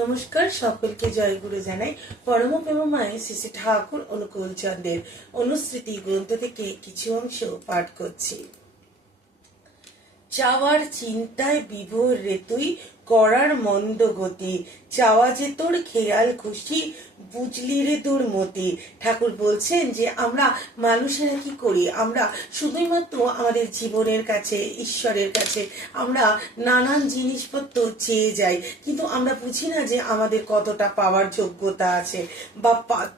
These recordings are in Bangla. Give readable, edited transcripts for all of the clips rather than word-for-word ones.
নমস্কার, সকলকে জয়গুরু জানাই। পরম প্রেমময় শ্রী শ্রী ঠাকুর অনুকূল চন্দ্রের অনুস্মৃতি গ্রন্থ থেকে কিছু অংশ পাঠ করছি। চাওয়ার চিন্তায় বিভোর রে তুই, করার মন্দ গতি, চাওয়া যে তোর খেয়াল খুশি, বুঝলি রে তোর মতি। ঠাকুর বলছেন যে আমরা মানুষেরা কি করি, আমরা শুধুমাত্র আমাদের জীবনের কাছে, ঈশ্বরের কাছে আমরা নানান জিনিসপত্র চেয়ে যাই, কিন্তু আমরা বুঝি না যে আমাদের কতটা পাওয়ার যোগ্যতা আছে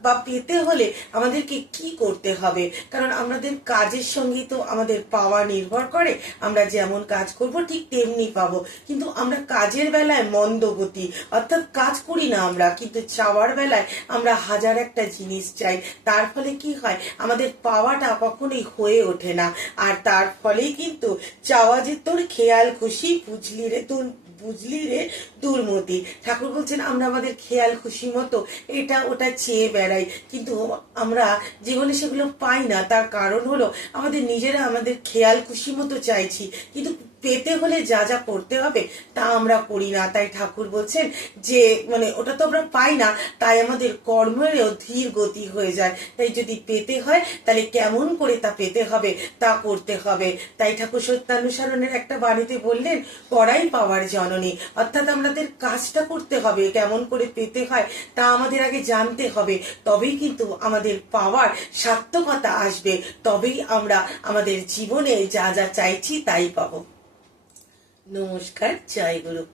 বা পেতে হলে আমাদেরকে কি করতে হবে। কারণ আমাদের কাজের সঙ্গে তো আমাদের পাওয়া নির্ভর করে, আমরা যেমন কাজ করব ঠিক তেমনি পাবো। কিন্তু আমরা কাজের বেলায় মন্দগতি, অর্থাৎ কাজ করি না আমরা, কিন্তু চাওয়ার বেলায় আমরা হাজার একটা জিনিস চাই। তার ফলে কি হয়, আমাদের পাওয়াটা কখনোই হয়ে ওঠে না। আর তার ফলেই কিন্তু চাওয়া যে তোর খেয়াল খুশি, বুঝলি রে দুর্মতি। ঠাকুর বলছেন আমরা আমাদের খেয়াল খুশি মতো এটা ওটা চেয়ে বেড়াই, কিন্তু আমরা জীবনে সেগুলো পাই না। তার কারণ হলো আমাদের নিজেরা আমাদের খেয়াল খুশি মতো চাইছি, কিন্তু পেতে হলে যা যা করতে হবে তা আমরা করি না। তাই ঠাকুর বলছেন যে ওটা তো আমরা পাই না, তাই আমাদের কর্মেরও ধীর গতি হয়ে যায়। তাই যদি পেতে হয় তাহলে কেমন করে তা পেতে হবে তা করতে হবে। তাই ঠাকুর সত্যানুসরণের একটা বাণীতে বললেন, করাই পাওয়ার জননী, অর্থাৎ আমাদের কাজটা করতে হবে। কেমন করে পেতে হয় তা আমাদের আগে জানতে হবে, তবেই কিন্তু আমাদের পাওয়ার সার্থকতা আসবে, তবেই আমরা আমাদের জীবনে যা যা চাইছি তাই পাবো। নমস্কার, জয় গুরু।